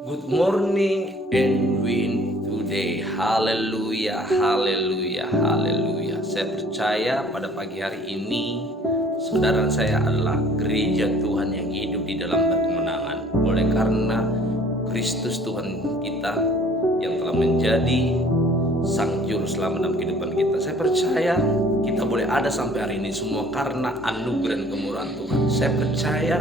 Good morning, Edwin today. Haleluya, haleluya, haleluya. Saya percaya pada pagi hari ini saudara saya adalah gereja Tuhan yang hidup di dalam kemenangan. Oleh karena Kristus Tuhan kita yang telah menjadi Sang Juru Selamat dalam kehidupan kita. Saya percaya kita boleh ada sampai hari ini semua karena anugerah dan kemurahan Tuhan. Saya percaya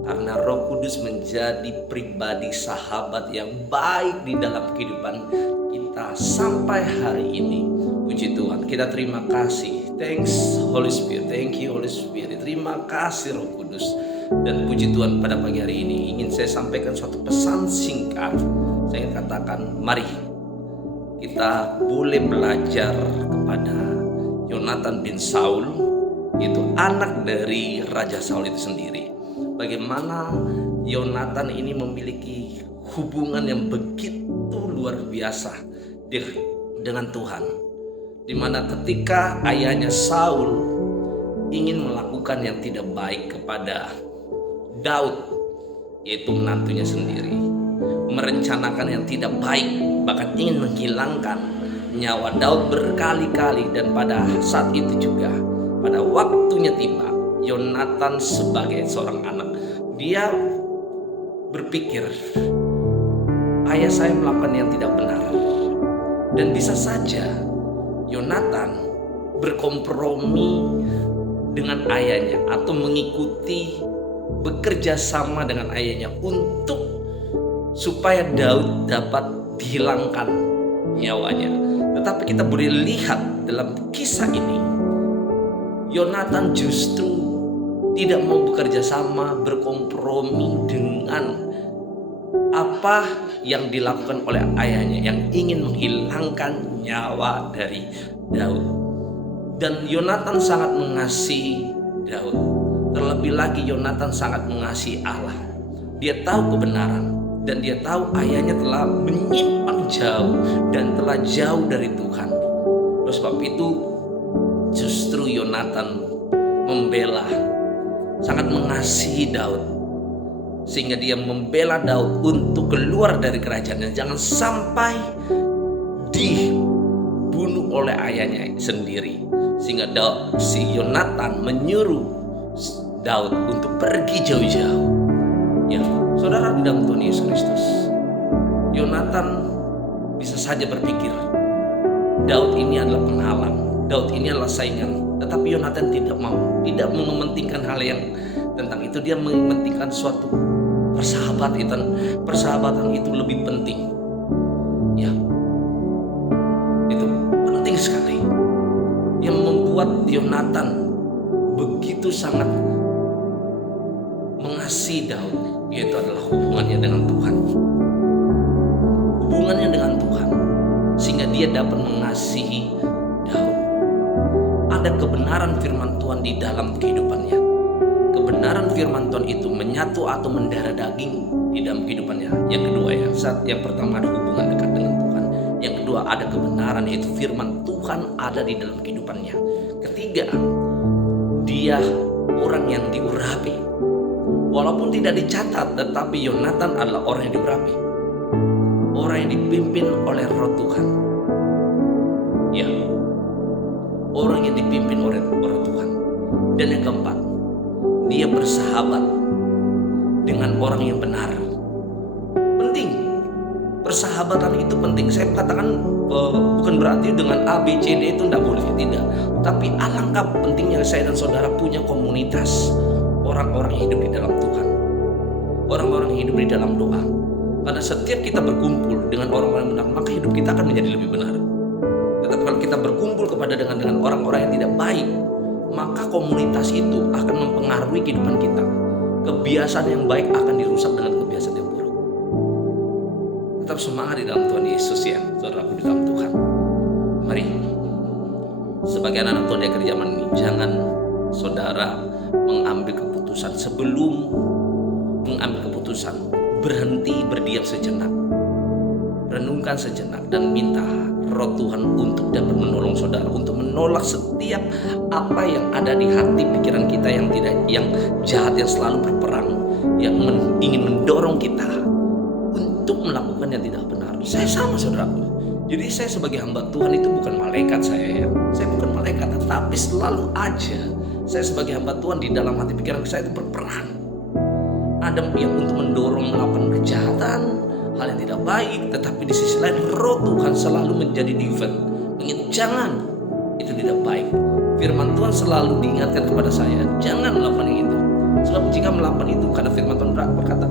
karena Roh Kudus menjadi pribadi sahabat yang baik di dalam kehidupan kita sampai hari ini. Puji Tuhan, kita terima kasih. Thanks Holy Spirit, thank you Holy Spirit. Terima kasih Roh Kudus. Dan puji Tuhan, pada pagi hari ini ingin saya sampaikan suatu pesan singkat. Saya ingin katakan, mari kita boleh belajar kepada Yonatan bin Saul, yaitu anak dari Raja Saul itu sendiri. Bagaimana Yonatan ini memiliki hubungan yang begitu luar biasa dengan Tuhan, dimana ketika ayahnya Saul ingin melakukan yang tidak baik kepada Daud, yaitu menantunya sendiri, merencanakan yang tidak baik, bahkan ingin menghilangkan nyawa Daud berkali-kali. Dan pada saat itu juga, pada waktunya tiba, Yonatan sebagai seorang anak, dia berpikir, ayah saya melakukan yang tidak benar. Dan bisa saja Yonatan berkompromi dengan ayahnya atau mengikuti, bekerja sama dengan ayahnya untuk supaya Daud dapat dihilangkan nyawanya. Tetapi kita boleh lihat dalam kisah ini, Yonatan justru tidak mau bekerja sama, berkompromi dengan apa yang dilakukan oleh ayahnya yang ingin menghilangkan nyawa dari Daud. Dan Yonatan sangat mengasihi Daud. Terlebih lagi Yonatan sangat mengasihi Allah. Dia tahu kebenaran dan dia tahu ayahnya telah menyimpang jauh dan telah jauh dari Tuhan. Oleh sebab itu justru Yonatan membela, sangat mengasihi Daud, sehingga dia membela Daud untuk keluar dari kerajaan dan jangan sampai dibunuh oleh ayahnya sendiri. Sehingga si Yonatan menyuruh Daud untuk pergi jauh-jauh. Ya, saudara di dalam Tuhan Yesus Kristus, Yonatan bisa saja berpikir Daud ini adalah penghalang, Daud ini adalah saingan. Tetapi Yonatan tidak mementingkan hal yang tentang itu. Dia mementingkan suatu persahabatan itu lebih penting. Ya, itu penting sekali. Yang membuat Yonatan begitu sangat mengasihi Daud, yaitu adalah hubungannya dengan Tuhan. Hubungannya dengan Tuhan, sehingga dia dapat mengasihi Daud. Ada kebenaran firman Tuhan di dalam kehidupannya. Kebenaran firman Tuhan itu menyatu atau mendarah daging di dalam kehidupannya. Yang kedua, yang pertama ada hubungan dekat dengan Tuhan. Yang kedua ada kebenaran, yaitu firman Tuhan ada di dalam kehidupannya. Ketiga, dia orang yang diurapi. Walaupun tidak dicatat, tetapi Yonatan adalah orang yang diurapi, orang yang dipimpin oleh Roh Tuhan. Ya, orang yang dipimpin oleh Roh Tuhan. Dan yang keempat, dia bersahabat dengan orang yang benar. Penting, persahabatan itu penting. Saya katakan bukan berarti dengan A, B, C, D itu tidak boleh, tidak. Tapi alangkah pentingnya saya dan saudara punya komunitas orang-orang yang hidup di dalam Tuhan, orang-orang yang hidup di dalam doa. Karena setiap kita berkumpul dengan orang-orang yang benar, maka hidup kita akan menjadi lebih benar. Tetapi kalau kita berkumpul dengan orang-orang yang tidak baik, maka komunitas itu akan mempengaruhi kehidupan kita. Kebiasaan yang baik akan dirusak dengan kebiasaan yang buruk. Tetap semangat di dalam Tuhan Yesus ya, saudaraku di dalam Tuhan. Mari, sebagai anak Tuhan di akhir zaman ini, jangan saudara mengambil keputusan. Sebelum mengambil keputusan, berhenti, berdiam sejenak, renungkan sejenak dan minta Roh Tuhan untuk dapat menolong saudara, untuk menolak setiap apa yang ada di hati pikiran kita yang jahat, yang selalu berperang, yang ingin mendorong kita untuk Saya sama saudaraku. Jadi saya sebagai hamba Tuhan itu bukan malaikat saya ya. Saya bukan malaikat, tetapi selalu aja saya sebagai hamba Tuhan di dalam hati pikiran saya itu berperan. Ada yang untuk mendorong melakukan kejahatan, hal yang tidak baik, tetapi di sisi lain roh Tuhan selalu menjadi defense. Jangan, itu tidak baik. Firman Tuhan selalu diingatkan kepada saya, jangan melakukan itu. Sebab jika melakukan itu, karena firman Tuhan berkata,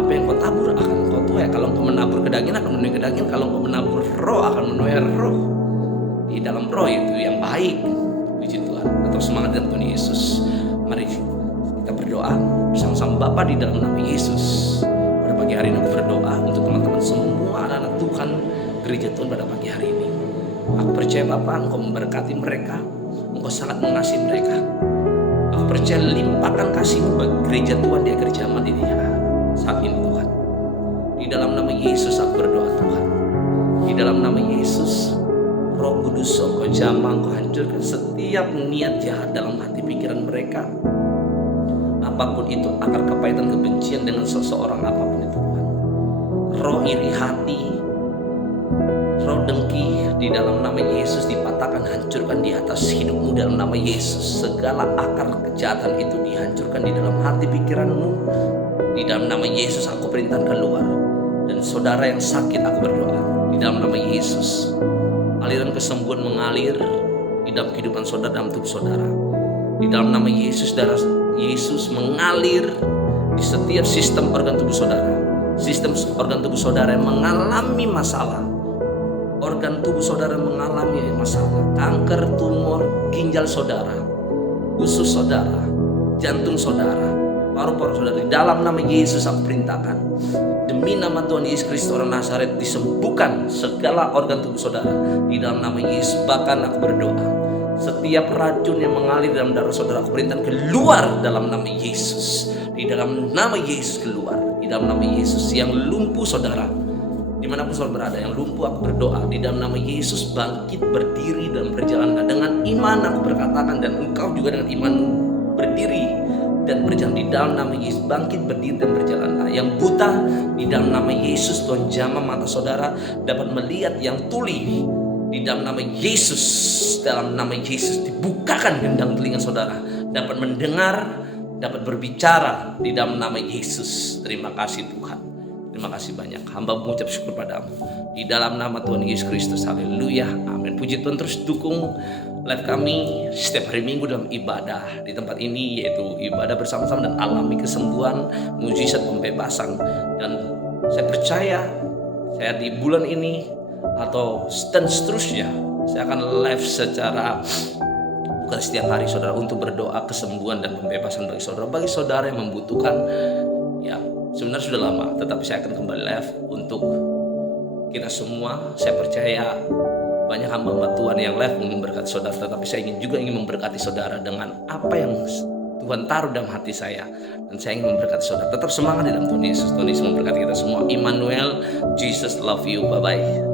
apa yang kau tabur akan kau tuai. Kalau kau menabur kedagingan akan menuai kedagingan. Kalau kau menabur roh akan menuai roh. Di dalam roh itu yang baik. Puji Tuhan. Tetap semangat dalam Tuhan Yesus. Mari kita berdoa bersama-sama Bapa di dalam nama Yesus. Pada pagi hari ini aku berdoa untuk teman-teman semua anak-anak Tuhan gereja Tuhan pada pagi hari ini. Aku percaya Bapa, Engkau memberkati mereka. Engkau sangat mengasihi mereka. Aku percaya limpahkan kasih-Mu bagi gereja Tuhan di akhir zaman ini ya. Saat ini Tuhan, di dalam nama Yesus aku berdoa Tuhan. Di dalam nama Yesus, Roh Kudus Engkau jamah, Engkau hancurkan setiap niat jahat dalam hati pikiran mereka. Apapun itu, akar kepahitan kebencian dengan seseorang apapun itu Tuhan. Roh iri hati, roh dengki, di dalam nama Yesus dipatahkan, hancurkan di atas hidupmu dalam nama Yesus. Segala akar kejahatan itu dihancurkan di dalam hati pikiranmu. Di dalam nama Yesus aku perintahkan keluar. Dan saudara yang sakit aku berdoa di dalam nama Yesus, aliran kesembuhan mengalir di dalam kehidupan saudara, dalam tubuh saudara. Di dalam nama Yesus, darah Yesus mengalir di setiap sistem organ tubuh saudara. Sistem organ tubuh saudara yang mengalami masalah, organ tubuh saudara mengalami masalah, kanker, tumor, ginjal saudara, usus saudara, jantung saudara, paru-paru saudara, di dalam nama Yesus aku perintahkan, demi nama Tuhan Yesus Kristus orang Nazaret, disembuhkan segala organ tubuh saudara di dalam nama Yesus. Bahkan aku berdoa, setiap racun yang mengalir dalam darah saudara aku perintahkan keluar dalam nama Yesus. Di dalam nama Yesus keluar, di dalam nama Yesus. Yang lumpuh saudara, dimanapun saudara berada, yang lumpuh aku berdoa di dalam nama Yesus bangkit berdiri dan berjalan. Dengan iman aku berkatakan, dan engkau juga dengan imanmu berdiri dan berjalan di dalam nama Yesus. Bangkit berdiri dan berjalanlah. Yang buta di dalam nama Yesus, Tuhan jamah mata saudara dapat melihat. Yang tuli di dalam nama Yesus, dalam nama Yesus dibukakan gendang telinga saudara, dapat mendengar, dapat berbicara di dalam nama Yesus. Terima kasih Tuhan. Terima kasih banyak. Hamba mengucap syukur padamu di dalam nama Tuhan Yesus Kristus. Haleluya. Amin. Puji Tuhan. Terus dukung live kami setiap hari Minggu dalam ibadah di tempat ini, yaitu ibadah bersama-sama dan alami kesembuhan, mujizat, pembebasan. Dan saya percaya saya di bulan ini atau dan seterusnya saya akan live secara bukan setiap hari saudara, untuk berdoa kesembuhan dan pembebasan bagi saudara yang membutuhkan. Ya, sebenarnya sudah lama, tetapi saya akan kembali live untuk kita semua. Saya percaya banyak hamba-hamba Tuhan yang live memberkati saudara, tetapi saya juga ingin memberkati saudara dengan apa yang Tuhan taruh dalam hati saya, dan saya ingin memberkati saudara. Tetap semangat di dalam Tuhan Yesus. Tuhan Yesus memberkati kita semua. Immanuel, Jesus love you. Bye bye.